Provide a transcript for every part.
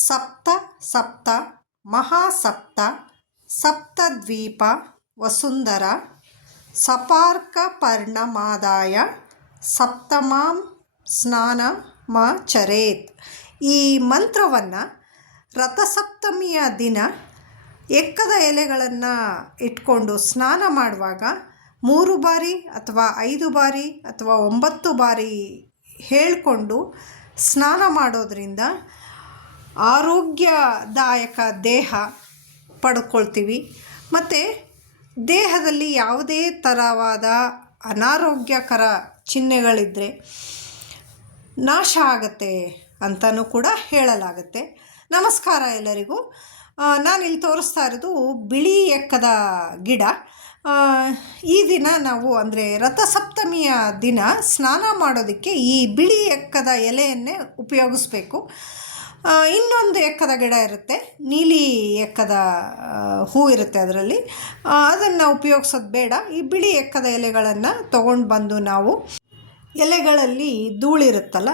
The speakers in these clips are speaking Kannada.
ಸಪ್ತ ಸಪ್ತ ಮಹಾಸಪ್ತ ಸಪ್ತದ್ವೀಪ ವಸುಂಧರ ಸಪಾರ್ಕ ಪರ್ಣಮಾದಾಯ ಸಪ್ತಮಾಂ ಸ್ನಾನ ಮ ಚರೇತ್ ಈ ಮಂತ್ರವನ್ನು ರಥಸಪ್ತಮಿಯ ದಿನ ಎಕ್ಕದ ಎಲೆಗಳನ್ನು ಇಟ್ಕೊಂಡು ಸ್ನಾನ ಮಾಡುವಾಗ ಮೂರು ಬಾರಿ ಅಥವಾ ಐದು ಬಾರಿ ಅಥವಾ ಒಂಬತ್ತು ಬಾರಿ ಹೇಳಿಕೊಂಡು ಸ್ನಾನ ಮಾಡೋದ್ರಿಂದ ಆರೋಗ್ಯದಾಯಕ ದೇಹ ಪಡ್ಕೊಳ್ತೀವಿ. ಮತ್ತು ದೇಹದಲ್ಲಿ ಯಾವುದೇ ಥರವಾದ ಅನಾರೋಗ್ಯಕರ ಚಿಹ್ನೆಗಳಿದ್ದರೆ ನಾಶ ಆಗತ್ತೆ ಅಂತಲೂ ಕೂಡ ಹೇಳಲಾಗುತ್ತೆ. ನಮಸ್ಕಾರ ಎಲ್ಲರಿಗೂ. ನಾನಿಲ್ಲಿ ತೋರಿಸ್ತಾ ಇರೋದು ಬಿಳಿ ಎಕ್ಕದ ಗಿಡ. ಈ ದಿನ ನಾವು ಅಂದರೆ ರಥಸಪ್ತಮಿಯ ದಿನ ಸ್ನಾನ ಮಾಡೋದಕ್ಕೆ ಈ ಬಿಳಿ ಎಕ್ಕದ ಎಲೆಯನ್ನೇ ಉಪಯೋಗಿಸ್ಬೇಕು. ಇನ್ನೊಂದು ಎಕ್ಕದ ಗಿಡ ಇರುತ್ತೆ. ನೀಲಿ ಎಕ್ಕದ ಹೂ ಇರುತ್ತೆ ಅದರಲ್ಲಿ. ಅದನ್ನು ಉಪಯೋಗಿಸೋದು ಬೇಡ. ಈ ಬಿಳಿ ಎಕ್ಕದ ಎಲೆಗಳನ್ನು ತೊಗೊಂಡು ಬಂದು ನಾವು ಎಲೆಗಳಲ್ಲಿ ಧೂಳಿರುತ್ತಲ್ಲ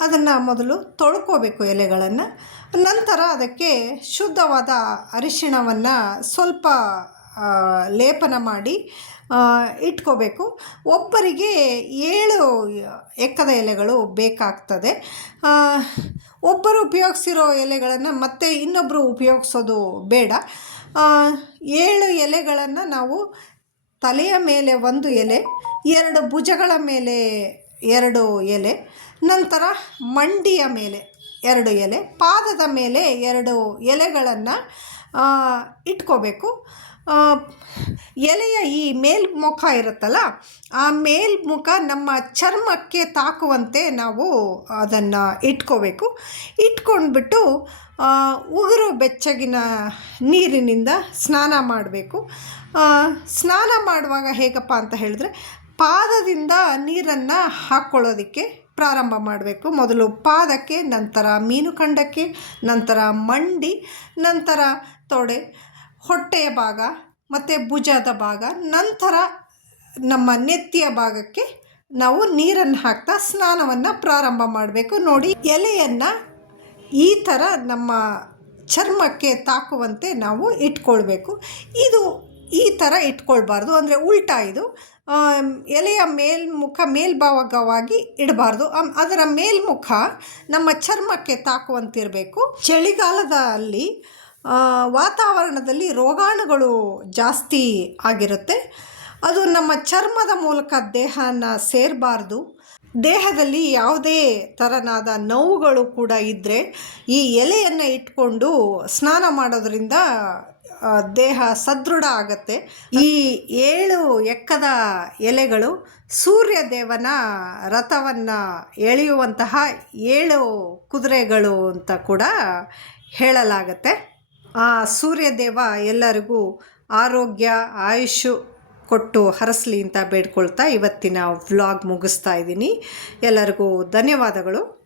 ಅದನ್ನು ಮೊದಲು ತೊಳ್ಕೋಬೇಕು ಎಲೆಗಳನ್ನು. ನಂತರ ಅದಕ್ಕೆ ಶುದ್ಧವಾದ ಅರಿಶಿಣವನ್ನು ಸ್ವಲ್ಪ ಲೇಪನ ಮಾಡಿ ಇಟ್ಕೋಬೇಕು. ಒಬ್ಬರಿಗೆ ಏಳು ಎಕ್ಕದ ಎಲೆಗಳು ಬೇಕಾಗ್ತದೆ. ಒಬ್ಬರು ಉಪಯೋಗಿಸಿರೋ ಎಲೆಗಳನ್ನು ಮತ್ತೆ ಇನ್ನೊಬ್ಬರು ಉಪಯೋಗಿಸೋದು ಬೇಡ. ಏಳು ಎಲೆಗಳನ್ನು ನಾವು ತಲೆಯ ಮೇಲೆ ಒಂದು ಎಲೆ, ಎರಡು ಭುಜಗಳ ಮೇಲೆ ಎರಡು ಎಲೆ, ನಂತರ ಮಂಡಿಯ ಮೇಲೆ. ಎರಡು ಎಲೆ, ಪಾದದ ಮೇಲೆ ಎರಡು ಎಲೆಗಳನ್ನು ಇಟ್ಕೋಬೇಕು. ಎಲೆಯ ಈ ಮೇಲ್ಮುಖ ಇರುತ್ತಲ್ಲ, ಆ ಮೇಲ್ಮುಖ ನಮ್ಮ ಚರ್ಮಕ್ಕೆ ತಾಕುವಂತೆ ನಾವು ಅದನ್ನು ಇಟ್ಕೋಬೇಕು. ಇಟ್ಕೊಂಡ್ಬಿಟ್ಟು ಉಗುರು ಬೆಚ್ಚಗಿನ ನೀರಿನಿಂದ ಸ್ನಾನ ಮಾಡಬೇಕು. ಸ್ನಾನ ಮಾಡುವಾಗ ಹೇಗಪ್ಪ ಅಂತ ಹೇಳಿದ್ರೆ, ಪಾದದಿಂದ ನೀರನ್ನು ಹಾಕ್ಕೊಳ್ಳೋದಕ್ಕೆ ಪ್ರಾರಂಭ ಮಾಡಬೇಕು. ಮೊದಲು ಪಾದಕ್ಕೆ, ನಂತರ ಮೀನುಖಂಡಕ್ಕೆ ನಂತರ ಮಂಡಿ, ನಂತರ ತೊಡೆ, ಹೊಟ್ಟೆಯ ಭಾಗ, ಮತ್ತು ಭುಜದ ಭಾಗ, ನಂತರ ನಮ್ಮ ನೆತ್ತಿಯ ಭಾಗಕ್ಕೆ ನಾವು ನೀರನ್ನು ಹಾಕ್ತಾ ಸ್ನಾನವನ್ನು ಪ್ರಾರಂಭ ಮಾಡಬೇಕು. ನೋಡಿ, ಎಲೆಯನ್ನು ಈ ಥರ ನಮ್ಮ ಚರ್ಮಕ್ಕೆ ತಾಕುವಂತೆ ನಾವು ಇಟ್ಕೊಳ್ಬೇಕು. ಇದು ಈ ಥರ ಇಟ್ಕೊಳ್ಬಾರ್ದು. ಅಂದರೆ ಉಲ್ಟಾ ಇದು. ಎಲೆಯ ಮೇಲ್ಮುಖ ಮೇಲ್ಭಾಗವಾಗಿ ಇಡಬಾರ್ದು. ಅದರ ಮೇಲ್ಮುಖ ನಮ್ಮ ಚರ್ಮಕ್ಕೆ ತಾಕುವಂತಿರಬೇಕು. ಚಳಿಗಾಲದಲ್ಲಿ ವಾತಾವರಣದಲ್ಲಿ ರೋಗಾಣುಗಳು ಜಾಸ್ತಿ ಆಗಿರುತ್ತೆ. ಅದು ನಮ್ಮ ಚರ್ಮದ ಮೂಲಕ ದೇಹನ ಸೇರಬಾರ್ದು. ದೇಹದಲ್ಲಿ ಯಾವುದೇ ಥರನಾದ ನೋವುಗಳು ಕೂಡ ಇದ್ದರೆ ಈ ಎಲೆಯನ್ನು ಇಟ್ಕೊಂಡು ಸ್ನಾನ ಮಾಡೋದ್ರಿಂದ ದೇಹ ಸದೃಢ ಆಗುತ್ತೆ. ಈ ಏಳು ಎಕ್ಕದ ಎಲೆಗಳು ಸೂರ್ಯ ದೇವನ ರಥವನ್ನು ಎಳೆಯುವಂತಹ ಏಳು ಕುದುರೆಗಳು ಅಂತ ಕೂಡ ಹೇಳಲಾಗತ್ತೆ. ಆ ಸೂರ್ಯದೇವ ಎಲ್ಲರಿಗೂ ಆರೋಗ್ಯ ಆಯುಷು ಕೊಟ್ಟು ಹರಸಲಿ ಅಂತ ಬೇಡ್ಕೊಳ್ತಾ ಇವತ್ತಿನ ವ್ಲಾಗ್ ಮುಗಿಸ್ತಾ ಇದ್ದೀನಿ. ಎಲ್ಲರಿಗೂ ಧನ್ಯವಾದಗಳು.